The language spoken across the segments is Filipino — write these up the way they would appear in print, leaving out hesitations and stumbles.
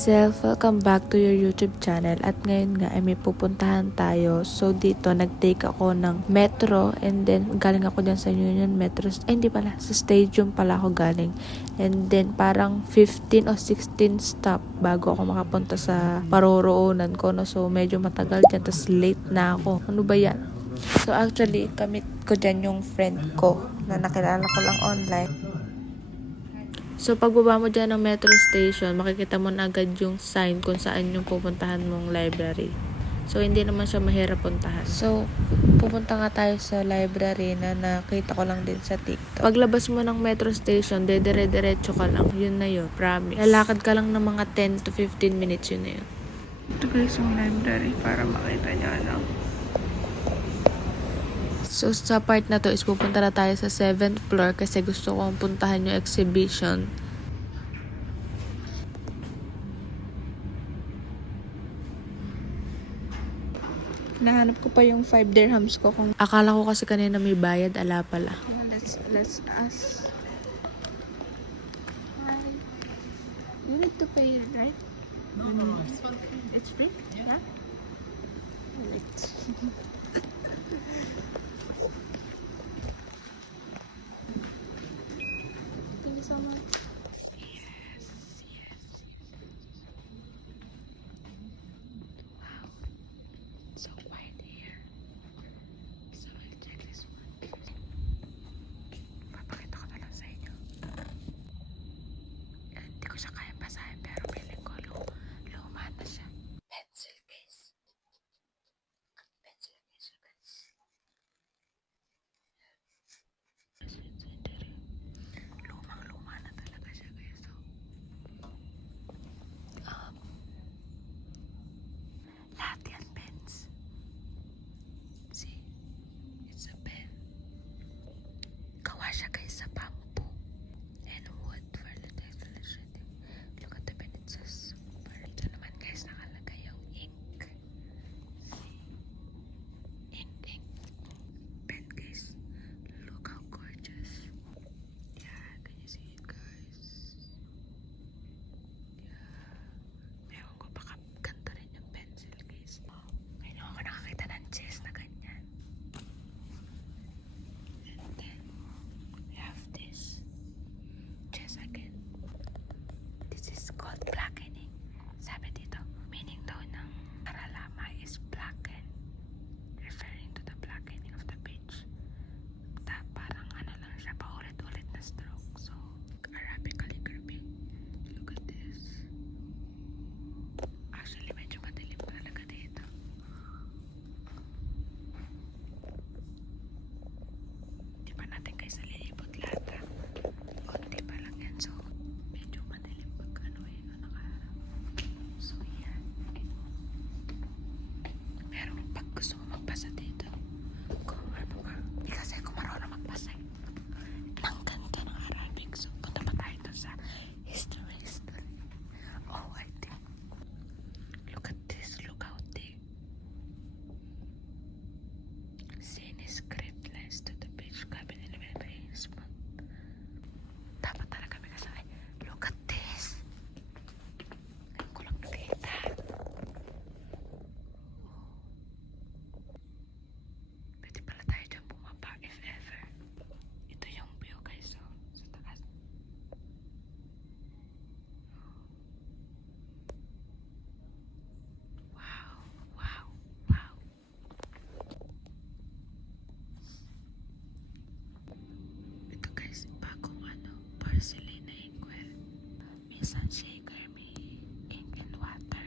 myself, welcome back to your YouTube channel. At ngayon nga ay may pupuntahan tayo. So dito nag-take ako ng metro and then galing ako dyan sa Union Metro. Ay hindi pala, sa Stadium pala ako galing. And then parang 15 o 16 stop bago ako makapunta sa paroroonan ko. No? So medyo matagal dyan, tas late na ako. Ano ba yan? So actually, kamit ko dyan yung friend ko na nakilala ko lang online. So, pagbaba mo dyan ng metro station, makikita mo na agad yung sign kung saan yung pupuntahan mong library. So, hindi naman siya mahirap puntahan. So, pupunta nga tayo sa library na nakita ko lang din sa TikTok. Paglabas mo ng metro station, dire-diretso ka lang. Yun na yun, promise. Lalakad ka lang ng mga 10 to 15 minutes, yun na yun. Ito guys yung library para makita nyo lang. So, sa part na to is pupunta na tayo sa 7th floor kasi gusto kong puntahan yung exhibition. Nahanap ko pa yung 5 dirhams ko kung... Akala ko kasi kanina may bayad, ala pala. Let's ask. Hi. You need to pay, right? No, it's for free. It's free? Yeah? Right. Thank you so much. Yes. Wow. So quiet here. So I'll check this one. Papakita ko na lang sa inyo. Hindi ko siya kaya basahin pero feeling ko luma na siya. Pencil case. Pencil case siya guys. Lumang-luma na talaga siya guys. So, lahat yan pens. See? It's a pen. Gawa siya guys sa bamboo and wood for illustration. Look at the pen, it says super. Ito naman guys, nakalagay yung ink. See? Ink. Pen guys. Look how gorgeous. Yeah, can you see it guys? Yeah. Meron ko baka ganito rin yung pencil case. Ngayon ako nakakita ng chess na ganyan. And then, we have this. Chess again. This is called blackening. Sabi dito, meaning daw ng paralama is blacken. Referring to the blackening of the page. Parang ano lang siya, paulit-ulit na stroke. So, Arabic calligraphy. Look at this. Actually, medyo madilim talaga dito. Di pa natin guys nalilibot lahat ha. Konti pa lang yan. So, medyo madilim pag ano yung nakaharap. So, yan. Pero pag gusto mo magpasa dito, kung ano ka, di kasi ako marunong magpasa ng ganito ng Arabic. So, punta pa tayo dun sa history. Oh, I think. Look at this. Look how thick. Scene script lines to the page. Cabinet very smooth. Dapat talaga may kasabay. Look at this. Ngayon ko lang nakita. Pwede pala tayo dyan bumaba if ever. Ito yung view guys. So, sa taas. Wow. Ito guys, bagong porcelain na inkwell. Minsan shaker, may ink and water.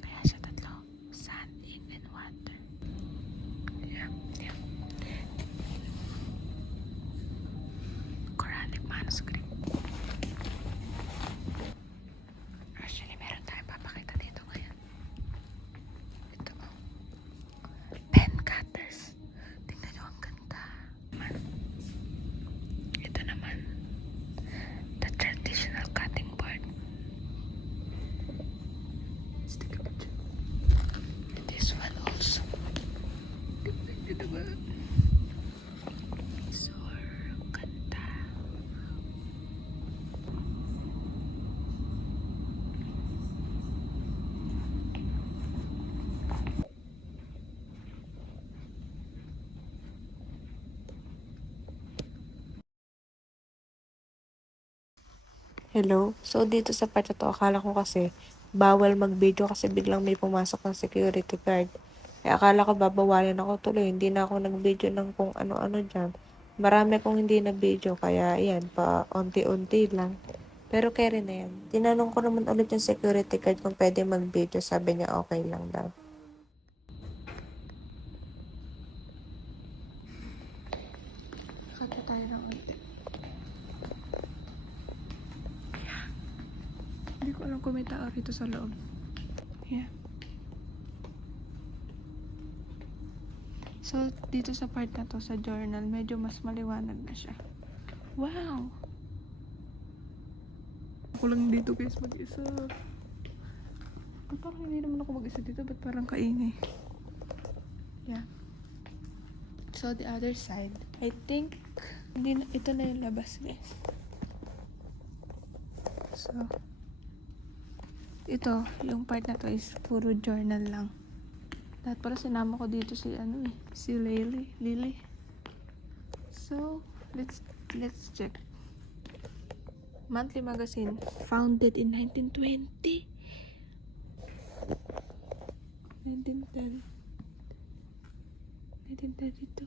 Kaya siya tatlo. Sand, ink, and water. Yeah. Quranic manuscript. Actually, meron tayong papakita dito ngayon. Ito pen cutters. Tingnan nyo, ang ganda. Ito naman, the traditional cutting board. Let's take a picture. This one also. Ito ba? So, ganda. Hello? So, dito sa part na to, akala ko kasi bawal mag-video kasi biglang may pumasok ng security guard. Eh, akala ko babawalan ako tuloy. Hindi na ako nag-video ng kung ano-ano dyan. Marami akong hindi na-video, kaya yan, pa unti-unti lang. Pero carry na yan. Tinanong ko naman ulit yung security guard kung pwede mag-video. Sabi niya okay lang daw. Kata tayo ng unti. Hindi ko alam kung may tao rito sa loob. Yeah. So, dito sa part na to, sa journal, medyo mas maliwanag na siya. Wow! Ako lang dito guys, mag-isa. Parang hindi naman ako mag-isa dito, ba't parang kaingay? Yeah. So, the other side, I think, hindi na, ito na yung labas guys. So, ito, yung part na to is puro journal lang. Lahat pala sinama ko dito si si Lily. So, let's check. Monthly magazine, founded in 1920. 1910. 1932.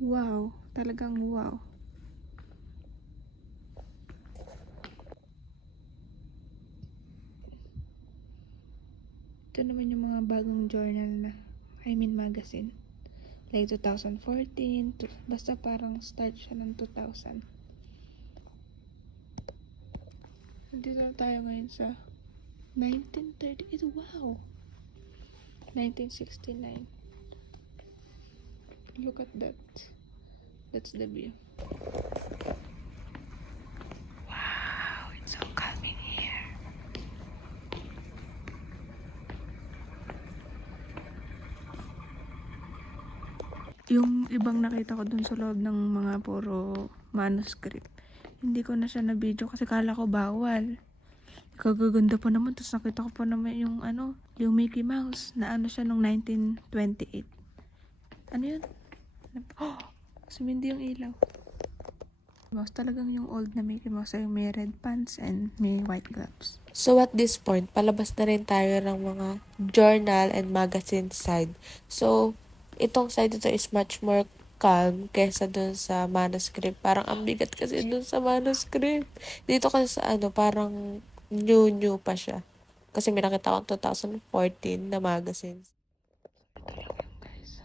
Wow, talagang wow. Ito naman yung mga bagong journal na, magazine. Like 2014, basta parang start siya ng 2000. Dito na tayo ngayon sa 1938. Wow! 1969. Look at that. That's the view. Wow, it's so calming here. Yung ibang nakita ko dun sa loob ng mga puro manuscript, hindi ko na siya na-video kasi kala ko bawal. Kagaganda pa naman, tapos nakita ko pa naman yung yung Mickey Mouse na siya nung 1928. Ano yun? Oh! Sumindi yung ilaw. Mouse talagang yung old na Mickey Mouse ay may red pants and may white gloves. So at this point, palabas na rin tayo ng mga journal and magazine side. So, itong side ito is much more calm kesa dun sa manuscript. Parang ang bigat kasi dun sa manuscript. Dito kasi sa parang new pa siya. Kasi may nakita akong 2014 na magazines. Ito lang yun guys.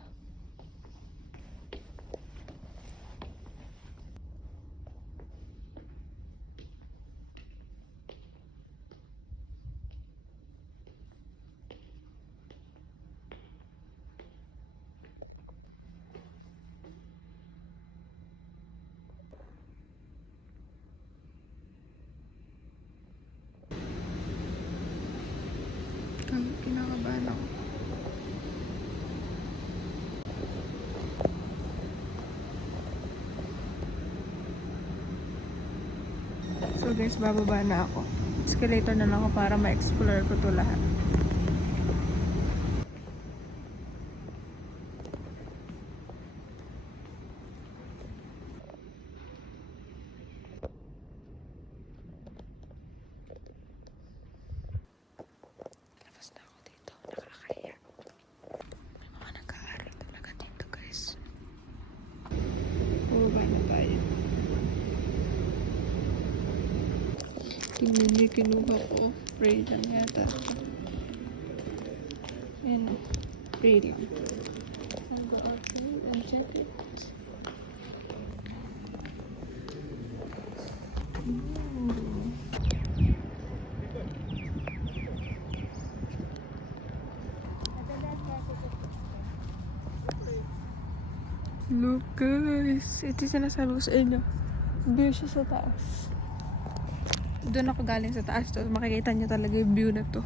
Kinakabahan ako. So guys, bababa na ako. Escalator na lang ako para ma-explore ko to lahat. Labas na ako dito. Nakakaya. May mga nag-aaral talaga dito guys. Bababa na tayo. Hindi kinuha ko. Free lang yata. Ayan o. Free lang. I'll go outside and check it. Look guys. Ito yung sinasabi ko sa inyo. View siya sa taas. Doon ako galing sa taas. So makikita nyo talaga yung view na to.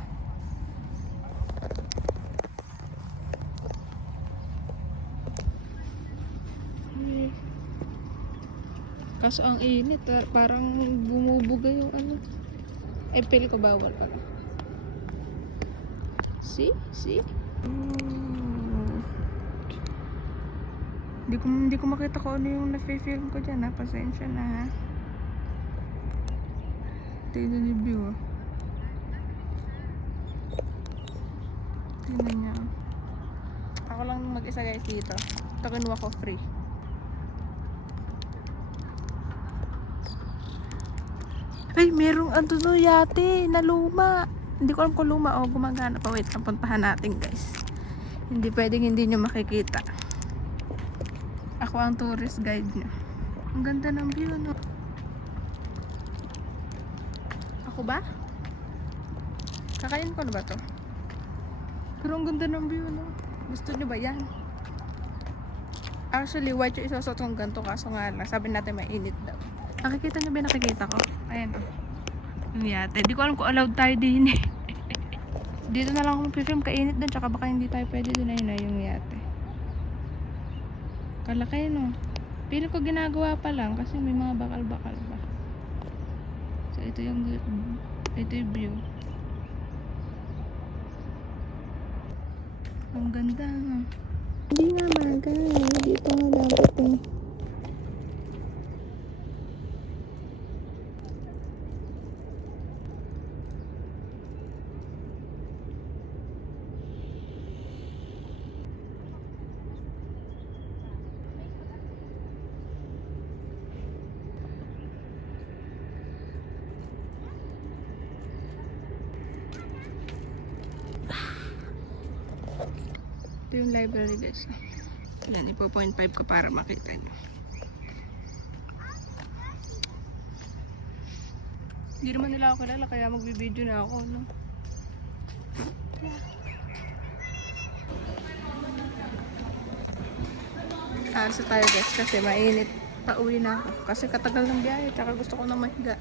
Kaso ang init, parang bumubuga yung Ay, pili ko bawal pala. See? Hindi ko makita ko ano yung nafe-film ko dyan ha. Pasensya na ha. Tingnan niyo view. Tingnan niya. Ako lang mag-isa guys dito. Ito kinuha ko free. Ay, merong yate na luma. Hindi ko alam kung luma o gumagana pa. Wait, puntahan natin guys. Hindi pwedeng hindi nyo makikita. Ako ang tourist guide nyo. Ang ganda ng view, no? Ako ba? Kakain ko na ba to? Pero ang ganda ng view, no? Gusto nyo ba yan? Actually, white yung isasot kong ganito kaso nga lang. Sabi natin mainit daw. Nakikita nyo ba yung nakikita ko? Ayan o. Yung yate. Di ko alam kung allowed tayo din eh. Dito na lang akong film. Kainit doon. Tsaka baka hindi tayo pwede doon. Ayun na yung yate. Kalaki no. Piling ko ginagawa pa lang. Kasi may mga bakal-bakal ba. So ito yung view. Ang ganda no. Hindi nga bagay. Dito nga dapat eh. Ito yung library guys. Yan, ipo 0.5 ko para makita nyo. Hindi naman nila ako kilala kaya magbibideo na ako, no? Aasa tayo guys kasi mainit. Pauwi na ako. Kasi katagal ng biyahe tsaka gusto ko na mahiga.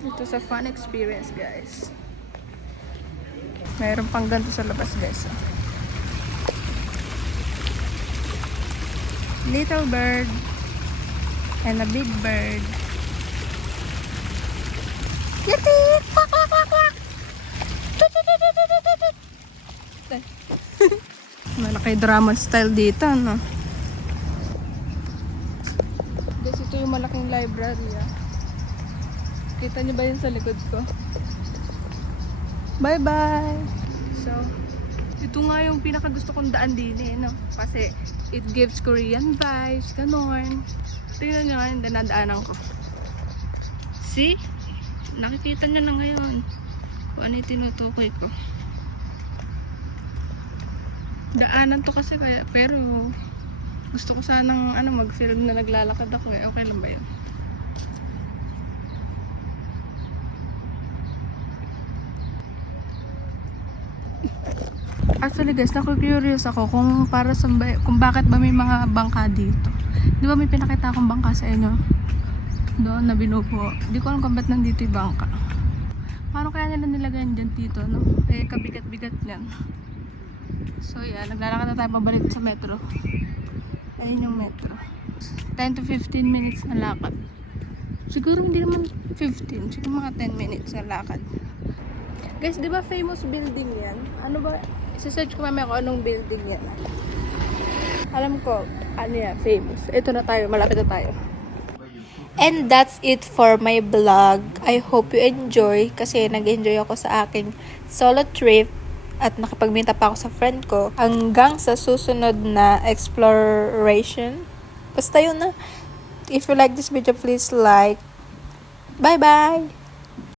Ito sa fun experience guys. Mayroon pang ganito sa labas guys. Little bird and a big bird. Kitty! Quack, quack, quack, quack! Malaki drama style dito, no? Guys, ito yung malaking library, ah. Kita niyo ba yun sa likod ko? Bye-bye! So, ito nga yung pinakagusto kong daan din eh, no? Kasi, it gives Korean vibes, ganon. Tingnan nyo nga yung dinadaanan ko. See? Nakikita nyo na ngayon kung ano yung tinutukoy ko. Daanan to kasi kaya, pero gusto ko sanang mag-film na naglalakad ako eh. Okay lang ba yun? Actually guys, naku-curious ako kung bakit ba may mga bangka dito. Di ba may pinakita akong bangka sa inyo? Doon na binubuo. Di ko alam kung ba't nandito yung bangka. Paano kaya nila nilagay dyan dito, no? Eh, kabigat-bigat yan. So yeah, naglalakad na tayo pabalik sa metro. Ayun yung metro. 10 to 15 minutes na lakad. Siguro hindi naman 15. Siguro mga 10 minutes na lakad. Guys, di ba famous building yan? Ano ba? Isa-search ko mamaya kung anong building yan. Alam ko, ano yan, famous. Ito na tayo, malapit na tayo. And that's it for my vlog. I hope you enjoy kasi nag-enjoy ako sa aking solo trip at nakapagminta pa ako sa friend ko hanggang sa susunod na exploration. Basta yun na. If you like this video, please like. Bye-bye!